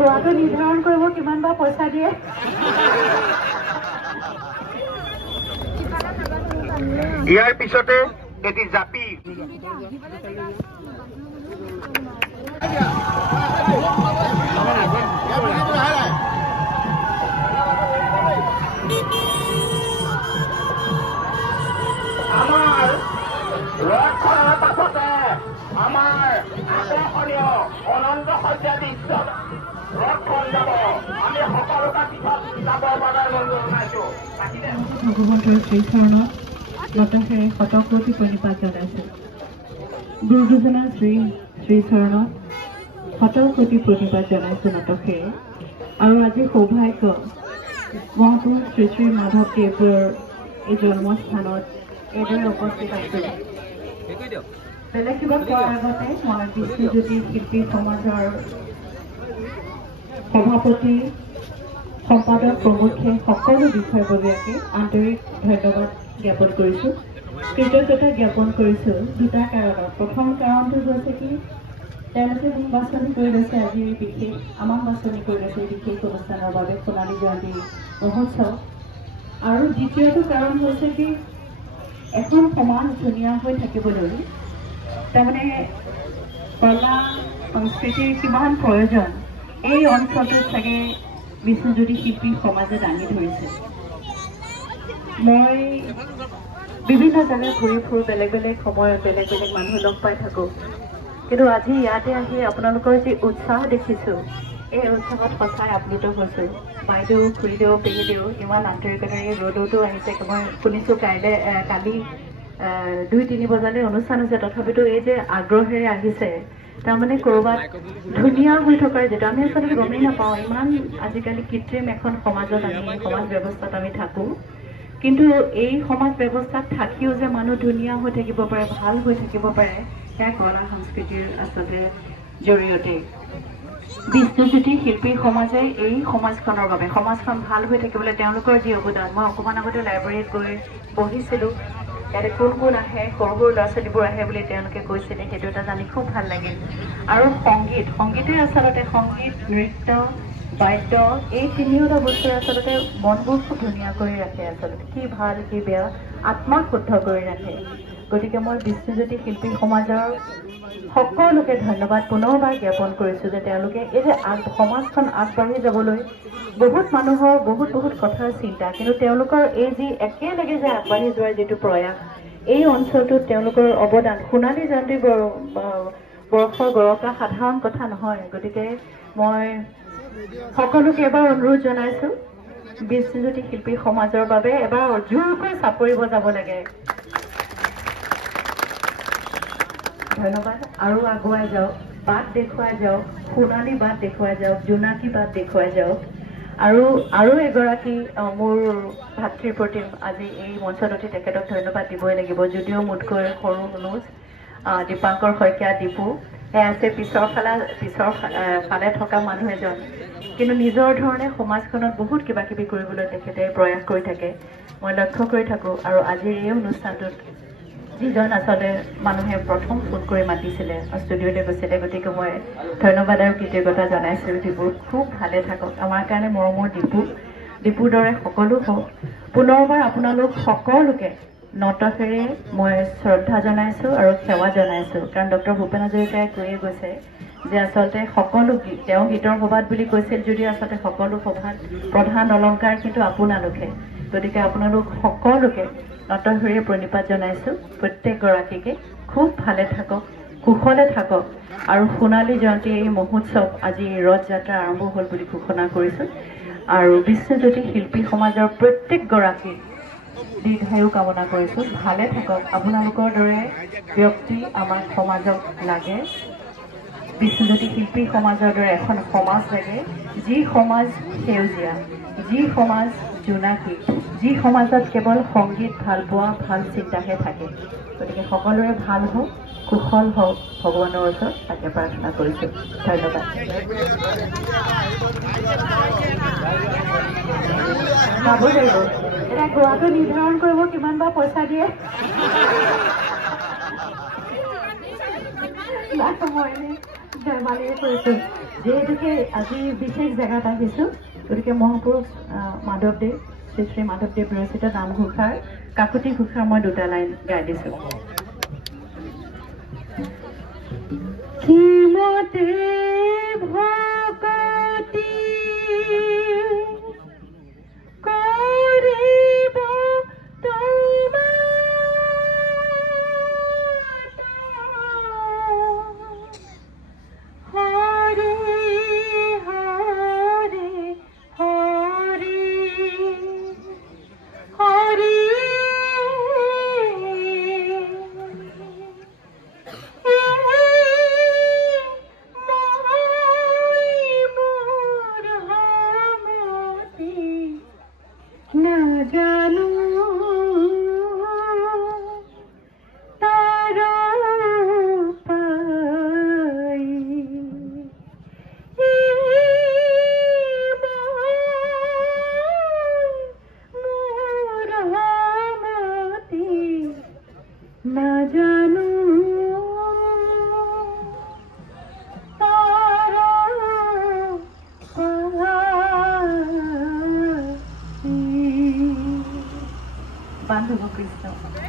গোৱাটো নিৰ্ধাৰণ কৰিব কিমান বা পইচা দিয়ে ইয়াৰ পিছতে এটি জাপি আমাৰ ৰথখনৰ পাছতে আমাৰ আকৰ্ষণীয় অনন্ত শয্যা দৃশ্য ৰথখন যাব আমি সকলোকে পিছত যাবৰ বাবে অনুৰোধ জনাইছো ভগৱন্তৰ শ্ৰীচৰণত নতশিৰে শতকোটি প্ৰণিপাত জনাইছো গুৰু দুজনাৰ শ্ৰীচৰণত শতকোটি প্ৰণিপাত জনাইছো নতশিৰে আৰু আজি সৌভাগ্য মহাপুৰুষ শ্ৰী শ্ৰী মাধৱদেৱৰ এই জন্মস্থানত এইদৰে উপস্থিত আছো বেলেগ কিবা কোৱাৰ আগতে মই বিশ্বজ্যোতি শিল্পী সমাজৰ সভাপতি সম্পাদক প্ৰমুখ্যে সকলো বিষয়ববীয়াকে আন্তৰিক ধন্যবাদ জ্ঞাপন কৰিছোঁ কৃতজ্ঞতা জ্ঞাপন কৰিছোঁ দুটা কাৰণত প্ৰথম কাৰণটো হৈছে কি তেওঁলোকে মোক বাছনি কৰি লৈছে আজি এই বিশেষ আমাক বাছনি কৰি লৈছে এই বিশেষ অনুষ্ঠানৰ বাবে সোণালী জয়ন্তী মহোৎসৱ আৰু দ্বিতীয়টো কাৰণ হৈছে কি এখন সমাজ ধুনীয়া হৈ থাকিবলৈ তাৰমানে কলা সংস্কৃতিৰ কিমান প্ৰয়োজন এই অঞ্চলটোত চাগে বিশ্বজ্যোতি শিল্পী সমাজে দাঙি ধৰিছে মই বিভিন্ন জেগাত ঘূৰি ফুৰোঁ বেলেগ বেলেগ সময়ত বেলেগ বেলেগ মানুহ লগ পাই থাকোঁ কিন্তু আজি ইয়াতে আহি আপোনালোকৰ যি উৎসাহ দেখিছোঁ এই উৎসাহত সঁচাই আপ্লুত হৈছোঁ বাইদেউ খুৰীদেউ পেহীদেউ ইমান আন্তৰিকতাৰে ৰ'দতো আহিছে মই শুনিছোঁ কালি 2-3 বজালৈ অনুষ্ঠান হৈছে তথাপিতো এই যে আগ্ৰহেৰে আহিছে তাৰমানে ক'ৰবাত ধুনীয়া হৈ থকাৰ যেটো আমি আচলতে গমেই নাপাওঁ ইমান আজিকালি কৃত্ৰিম এখন সমাজত আমি সমাজ ব্যৱস্থাত আমি থাকোঁ কিন্তু এই সমাজ ব্যৱস্থাত থাকিও যে মানুহ ধুনীয়া হৈ থাকিব পাৰে ভাল হৈ থাকিব পাৰে সেয়া কলা সংস্কৃতিৰ আচলতে জৰিয়তে বিশ্বজ্যোতি শিল্পী সমাজে এই সমাজখনৰ বাবে সমাজখন ভাল হৈ থাকিবলৈ তেওঁলোকৰ যি অৱদান মই অকণমান আগতে লাইব্ৰেৰীত গৈ পঢ়িছিলোঁ ইয়াতে কোন কোন আহে সৰু সৰু ল'ৰা ছোৱালীবোৰ আহে বুলি তেওঁলোকে কৈছিলে সেইটো এটা জানি খুব ভাল লাগিল আৰু সংগীতে আচলতে সংগীত নৃত্য বাদ্য এই তিনিওটা বস্তুৱে আচলতে মনবোৰ খুব ধুনীয়া কৰি ৰাখে আচলতে কি ভাল কি বেয়া আত্মাক শুদ্ধ কৰি ৰাখে গতিকে মই বিশ্বজ্যোতি শিল্পী সমাজৰ সকলোকে ধন্যবাদ পুনৰবাৰ জ্ঞাপন কৰিছোঁ যে তেওঁলোকে এই যে সমাজখন আগবাঢ়ি যাবলৈ বহুত মানুহৰ বহুত কথাৰ চিন্তা কিন্তু তেওঁলোকৰ এই যি একেলগে যে আগবাঢ়ি যোৱাৰ যিটো প্ৰয়াস এই অঞ্চলটোত তেওঁলোকৰ অৱদান সোণালী জয়ন্তী বৰ্ষৰ গৰকা সাধাৰণ কথা নহয় গতিকে মই সকলোকে এবাৰ অনুৰোধ জনাইছোঁ বিশ্বজ্যোতি শিল্পী সমাজৰ বাবে এবাৰ জোৰকৈ চাপৰি বজাব লাগে ধন্যবাদ আৰু আগুৱাই যাওক বাট দেখুৱাই যাওক সোণালী বাট দেখুৱাই যাওক জোনাকী বাট দেখুৱাই যাওক আৰু এগৰাকী মোৰ ভাতৃৰ প্ৰতি আজি এই মঞ্চত উঠি তেখেতক ধন্যবাদ দিবই লাগিব যদিও মোতকৈ সৰু অনুজ দীপাংকৰ শইকীয়া দীপু আছে পিছৰ ফালে থকা মানুহ এজন কিন্তু নিজৰ ধৰণে সমাজখনত বহুত কিবা কিবি কৰিবলৈ তেখেতে প্ৰয়াস কৰি থাকে মই লক্ষ্য কৰি থাকোঁ আৰু আজিৰ এই অনুষ্ঠানটোত যিজন আচলতে মানুহে প্ৰথম ফোন কৰি মাতিছিলে ষ্টুডিঅ'লৈ গৈছিলে গতিকে মই ধন্যবাদ আৰু কৃতজ্ঞতা জনাইছোঁ দীপু খুব ভালে থাকক আমাৰ কাৰণে মৰমৰ দীপুৰ দৰে সকলো হওক পুনৰবাৰ আপোনালোক সকলোকে নতশিৰে মই শ্ৰদ্ধা জনাইছোঁ আৰু সেৱা জনাইছোঁ কাৰণ ডক্টৰ ভূপেন হাজৰিকাই কৈয়ে গৈছে যে আচলতে সকলো তেওঁ গীতৰ সভাত বুলি কৈছিল যদিও আচলতে সকলো সভাত প্ৰধান অলংকাৰ কিন্তু আপোনালোকে গতিকে আপোনালোক সকলোকে নতশিৰে প্ৰণিপাত জনাইছোঁ প্ৰত্যেকগৰাকীকে খুব ভালে থাকক কুশলে থাকক আৰু সোণালী জয়ন্তী এই মহোৎসৱ আজি ৰথ যাত্ৰা আৰম্ভ হ'ল বুলি ঘোষণা কৰিছোঁ আৰু বিশ্বজ্যোতি শিল্পী সমাজৰ প্ৰত্যেকগৰাকী দীৰ্ঘায়ু কামনা কৰিছোঁ ভালে থাকক আপোনালোকৰ দৰে ব্যক্তি আমাৰ সমাজক লাগে বিশ্বজ্যোতি শিল্পী সমাজৰ দৰে এখন সমাজ লাগে যি সমাজ সেউজীয়া যি সমাজ জোনাকী যি সমাজত কেৱল সংগীত ভাল পোৱা ভাল চিন্তাহে থাকে গতিকে সকলোৰে ভাল হওক কুশল হওক ভগৱানৰ ওচৰত তাকে প্ৰাৰ্থনা কৰিছোঁ ধন্যবাদ পাব লাগিব এতিয়া গোৱাটো নিৰ্ধাৰণ কৰিব কিমান বা পইচা দিয়ে মই ধেমালিয়ে কৰিছোঁ যিহেতুকে আজি বিশেষ জেগাত আহিছোঁ গতিকে মহাপুৰুষ মাধৱদেৱ শ্ৰী শ্ৰী মাধৱদেৱ বিৰচিত নামঘোষাৰ কাকতি ঘোষাৰ মই দুটা লাইন গাই দিছোঁ কিমতে ভকতি কৰিব হৰে হৰে হৰে হৰে নাজানো তাৰ পাই মোৰ সমতি নাজানো বান্ধৱ কৃষ্ণ